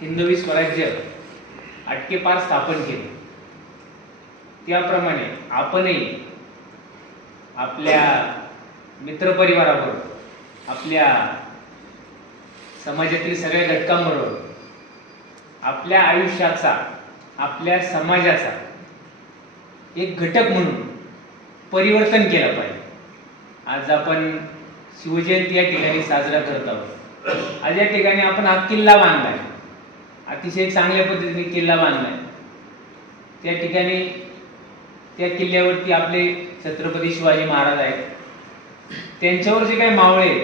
हिंदवी स्वराज्य आटकेपार स्थापन केले, त्याप्रमाणे आपणही आपल्या मित्रपरिवाराबरोबर, आपल्या समाजातील सगळ्या घटकांबरोबर आपल्या आयुष्याचा, आपल्या समाजाचा एक घटक म्हणून परिवर्तन केलं पाहिजे. आज आपण शिवजयंती या ठिकाणी साजरा करत आहोत. आज या ठिकाणी आपण हा किल्ला बांधलाय, अतिशय चांगल्या पद्धतीने किल्ला बांधलाय. त्या ठिकाणी त्या किल्ल्यावरती आपले छत्रपती शिवाजी महाराज आहेत. त्यांच्यावर जे काही मावळे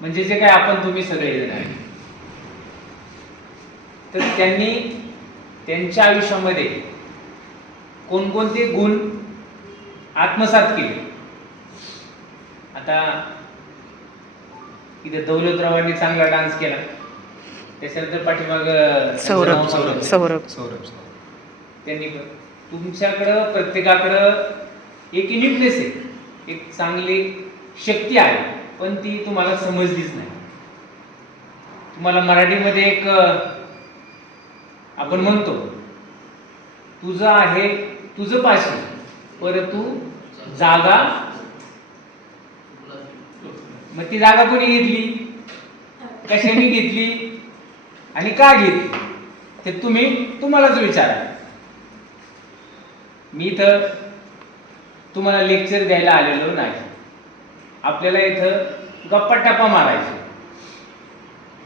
म्हणजे जे काय आपण तुम्ही सगळेजण आहे, तर त्यांनी त्यांच्या आयुष्यामध्ये कोणकोणते गुण आत्मसात केले. आता इथे दौलतरावांनी चांगला डान्स केला, त्याच्यानंतर पाठीमाग सौरभ त्यांनी तुमच्याकडं प्रत्येकाकडं एक युनिकनेस आहे, एक चांगली शक्ती आहे, पण ती तुम्हाला समजलीच नाही. तुम्हाला मराठीमध्ये एक आपण म्हणतो, तुझं आहे तुझं पाशी परंतु जागा, मग ती जागा कोणी घेतली, कशाने घेतली आणि का घेतली ते तुम्हालाच विचारा. मी इथं तुम्हाला लेक्चर द्यायला आलेलो नाही. आपल्याला इथं गप्पा टप्पा मारायचे,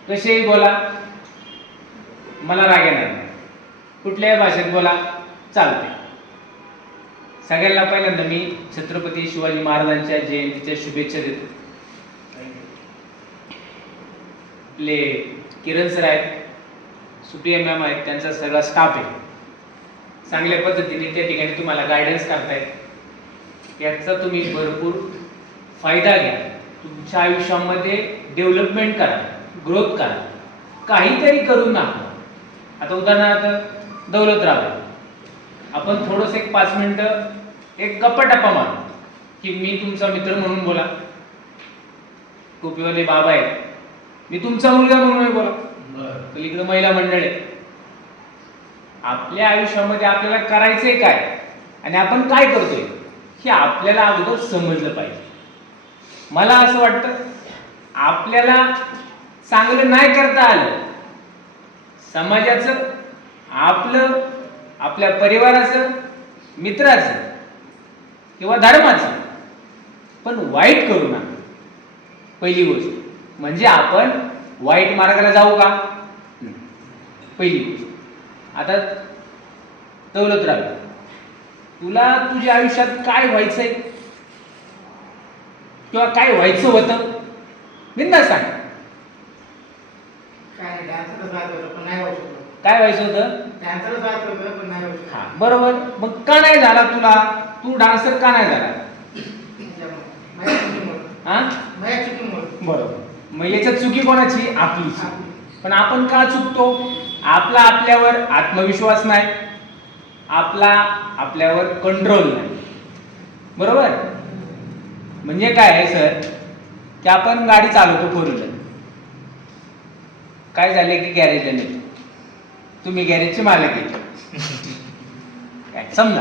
कसेही बोला, मला राग येणार नाही. कुठल्याही भाषेत बोला, चालते. सगळ्यांना पहिल्यांदा मी छत्रपती शिवाजी महाराजांच्या जयंतीच्या शुभेच्छा देतो. आपले किरण सर आहेत, सुप्रिया मॅम आहेत, त्यांचा सगळा स्टाफ आहे. चांगल्या पद्धतीने त्या ठिकाणी तुम्हाला गायडन्स करतायत. याचा तुम्ही भरपूर फायदा घ्या. तुमच्या आयुष्यामध्ये डेव्हलपमेंट करा, ग्रोथ करा, काहीतरी करू नका. आता उदाहरणार्थ दौलतराव, आपण थोडंसं एक 5 मिनिटं एक गप्पा टप्पा मारू की मी तुमचा मित्र म्हणून बोला, टोपीवाले बाबा आहेत, मी तुमचा मुलगा म्हणून बोला, पलीकडे महिला मंडळ आहे. आपल्या आयुष्यामध्ये आपल्याला करायचंय काय आणि आपण काय करतोय हे आपल्याला अगोदर समजलं पाहिजे. मला असं वाटतं, आपल्याला चांगलं नाही करता आलं, समाजाचं, आपलं, आपल्या परिवाराचं, मित्राचं किंवा धर्माचं, पण वाईट करू नका. पहिली गोष्ट म्हणजे आपण वाईट मार्गाला जाऊ का, पहिली गोष्ट. आता दौलतराव, तुला तुझ्या आयुष्यात काय व्हायचंय किंवा काय व्हायचं होतं, बिनधास्त सांग. काय व्हायचं होतं? हा, बरोबर. मग का नाही झाला तुला? तू डान्सर का नाही झाला? हा, बरोबर. मग याच्यात चुकी कोणाची? आपलीची. पण आपण का चुकतो? आपला आपल्यावर आत्मविश्वास नाही, आपला आपल्यावर कंट्रोल नाही. बरोबर. म्हणजे काय आहे सर, की आपण गाडी चालवतो फोर व्हीलर, काय झाले की गॅरेजला नेतो, तुम्ही गॅरेजचे मालक आहे काय समजा.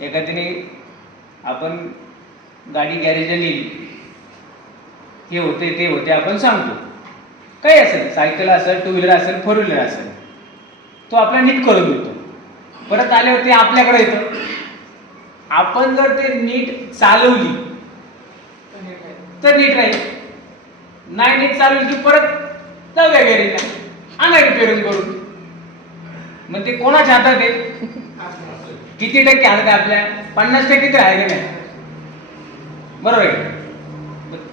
एखाद्याने आपण गाडी गॅरेजला नेली, हे होते ते होते आपण सांगतो, काही असेल, सायकल असेल, टू व्हीलर असेल, फोर व्हीलर असेल, तो आपला नीट करून देतो. परत आल्यावर ते आपल्याकडे येतं. आपण जर ते नीट चालवली तर नीट राहील, नाही नीट चालवली की परत जाऊया गॅरेजला, आणा रिपेअरिंग करून. मग ते कोणाच्या हातात आहे? किती टक्के हातात आहे आपल्या? 50% तर आहे का नाही? बरोबर आहे.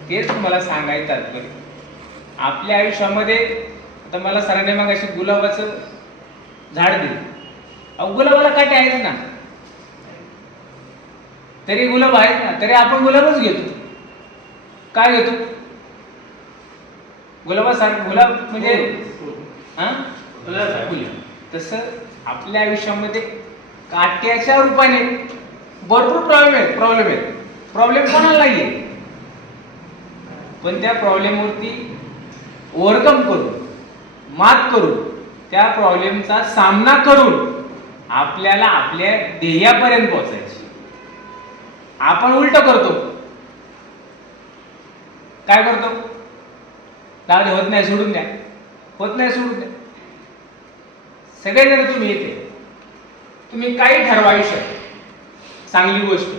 तेच तुम्हाला सांगायचं तात्पर्य. आपल्या आयुष्यामध्ये, आता मला सरांनी मग अशी गुलाबाचं झाड दिलं, अहो गुलाबाला काटे आहेत ना, तरी गुलाब आहेत ना, तरी आपण गुलाबच घेतो. काय घेतो? गुलाबासारखं. गुलाब म्हणजे हा, तसं आपल्या आयुष्यामध्ये काट्याच्या रूपाने भरपूर प्रॉब्लेम कोणाला नाहीये, पण त्या प्रॉब्लेमवरती ओव्हरकम करून, मात करून, त्या प्रॉब्लेमचा सामना करून आपल्याला आपल्या ध्येयापर्यंत पोहोचायची. आपण उलट करतो. काय करतो? दादा होत नाही सोडून द्या, होत नाही सोडून द्या. सगळेजण तुम्ही येते, तुम्ही काही ठरवा आयुष्यात, चांगली गोष्ट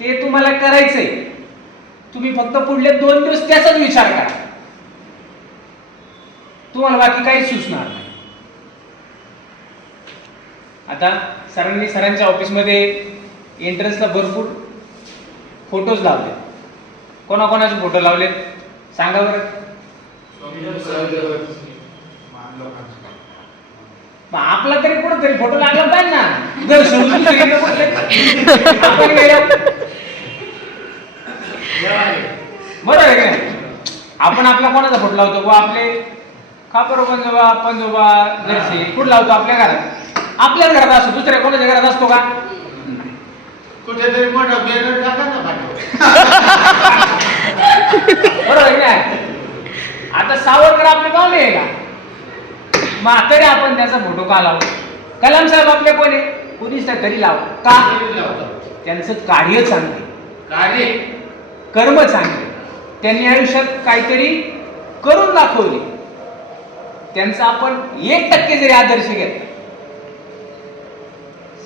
ते तुम्हाला करायचंय. तुम्ही फक्त पुढले 2 दिवस त्याचाच विचार करा, तुम्हाला बाकी काहीच सुचणार नाही. आता सरांच्या ऑफिसमध्ये एंट्रन्सला भरपूर फोटोज लावले. कोणाकोणाचे फोटो लावलेत सांगा बरं. मग आपला तरी कुठंतरी फोटो लागला पाहिजे ना. जर सोडून बरोबर आहे का नाही? आपण आपला कोणाचा फोटो लावतो? व आपले खापर पंजोबा जर्सी कुठं लावतो? आपल्या घरात. आपल्याच घरात असतो, दुसऱ्या कोणाच्या घरात असतो का? कुठेतरी मोठा बॅनर टाका ना पाठव. बरोबर आहे का? आता सावरकर आपले पाहुणे आहे का? मग तरी आपण त्याचा फोटो का लावू? कलाम साहेब आपले कोण आहे? कोणीच त्या घरी लाव का? त्यांचं कार्य चांगले, कार्य कर्म चांगले, त्यांनी आयुष्यात काहीतरी करून दाखवले. त्यांचा आपण 1% जरी आदर्श घेतला,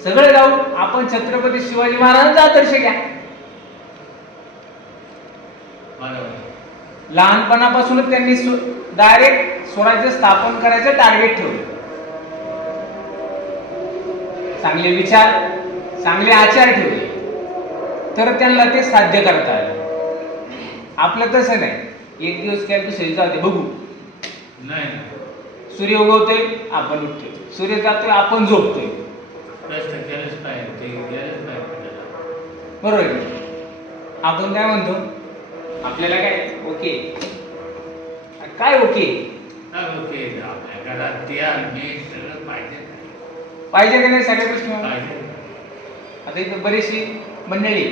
सगळं जाऊन आपण छत्रपती शिवाजी महाराजांचा आदर्श घ्या. लहानपणापासूनच त्यांनी डायरेक्ट स्वराज्य स्थापन करायचं टार्गेट ठेवलं. चांगले विचार, चांगले आचार ठेवले तर त्यांना ते साध्य करता आलं. आपलं तसं नाही. एक दिवस काय दुसरी जाते बघू नाही. सूर्य उगवतोय आपण उठतोय, सूर्य जातोय आपण झोपतोय. बरोबर आहे. आपण काय म्हणतो? आपल्याला काय ओके, काय ओके पाहिजे का नाही सगळ्या गोष्टी? आता इथं बरीचशी मंडळी,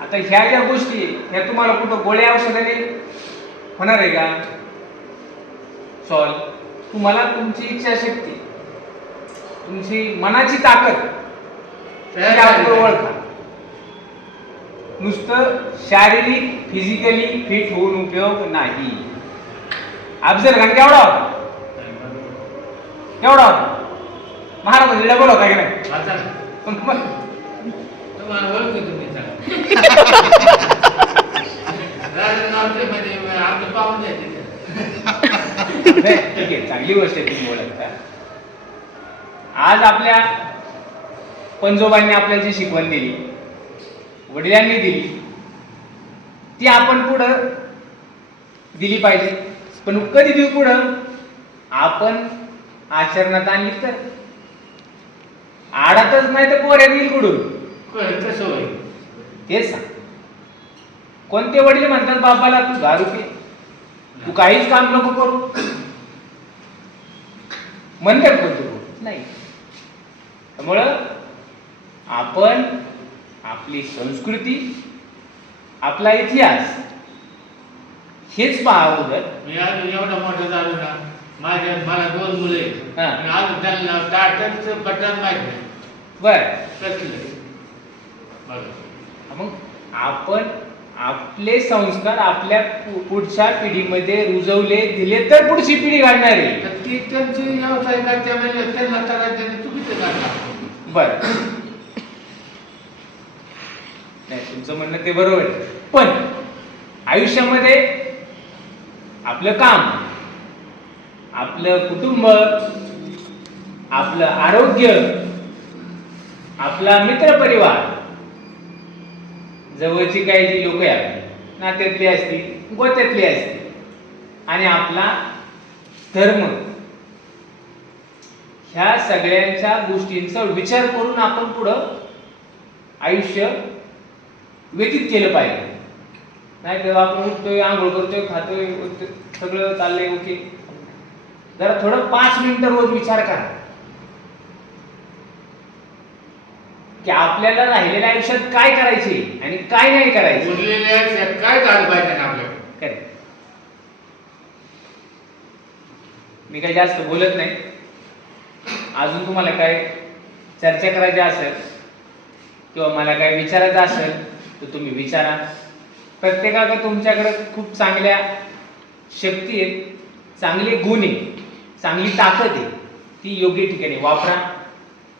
आता ह्या ज्या गोष्टी ह्या तुम्हाला कुठं गोळ्या औषधाने होणार आहे का सॉल्व? तुम्हाला तुमची इच्छाशक्ती, तुमची मनाची ताकद ओळखा. नुसतं शारीरिक फिजिकली फिट होऊन उपयोग नाही. अफजल खान केवढा होता? केवढा होता? महाराज डबल होता की नाही? ठीक आहे, चांगली गोष्ट आहे तुम्ही बोलता. आज आपल्या पंजोबांनी आपल्याला जी शिकवण दिली, वडिलांनी दिली, ती आपण पुढं दिली पाहिजे. पण कधी देऊ पुढं? आपण आचरणात आणली तर. आडातच नाही तर पोऱ्या देईल कुठून? कसं होईल तेच सांग. कोणते वडील म्हणतात बापाला तू दारू पे, तू काहीच काम नको करू? म्हणतात पण तू नाही. त्यामुळं आपण आपली संस्कृती, आपला इतिहास हेच पाहावं. मी आज एवढा मोठा झालो ना, मला 2 मुले, आज त्यांना स्टार्टरचं बटन माहित नाही. बर, कसलं मग आपण आपले संस्कार आपल्या पुढच्या पिढीमध्ये रुजवले, दिले तर पुढची पिढी घडणार आहे. ती त्यांची व्यवसाय करते म्हणजे त्यांना करायचं चुकीचं करतात. बर, नाही तुमचं म्हणणं ते बरोबर आहे. पण आयुष्यामध्ये आपलं काम, आपलं कुटुंब, आपलं आरोग्य, आपला मित्रपरिवार, जवळची काही जी लोक आहेत नात्यातली असतील, गोत्यातली असतील, आणि आपला धर्म, ह्या सगळ्यांच्या गोष्टींचा विचार करून आपण पुढं आयुष्य व्यतीत केलं पाहिजे. नाही तर आपण उठतोय, आंघोळ करतोय, खातोय, सगळं चाललंय ओके. जरा थोडं 5 मिनिटं रोज विचार करा की आपल्याला राहिलेल्या आयुष्यात काय करायचे आणि काय नाही करायचे. उरलेल्या आयुष्यात काय झालं पाहिजे. करेक्ट. मी काही जास्त बोलत नाही. अजून तुम्हाला काय चर्चा करायची असेल किंवा मला काय विचारायचं असेल तर तुम्ही विचारा. प्रत्येकाकडे तुमच्याकडे खूप चांगल्या शक्ती आहेत, चांगले गुण आहे, चांगली ताकद आहे, ती योग्य ठिकाणी वापरा.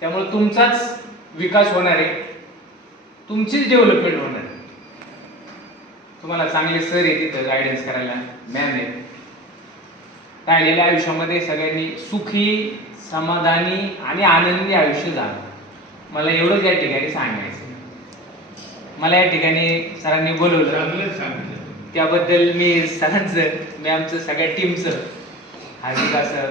त्यामुळे तुमचाच विकास होणार आहे, तुमचीच डेव्हलपमेंट होणार आहे. तुम्हाला चांगले सर आहे तिथं गायडन्स करायला, मॅम आहे. राहिलेल्या आयुष्यामध्ये सगळ्यांनी सुखी, समाधानी आणि आनंदी आयुष्य जावं, मला एवढंच या ठिकाणी सांगायचं. मला या ठिकाणी सरांनी बोलवलं, चांगलं सांगितलं. त्याबद्दल मी सरांचं, मॅमचं, सगळ्या टीमचं हार्दिक असं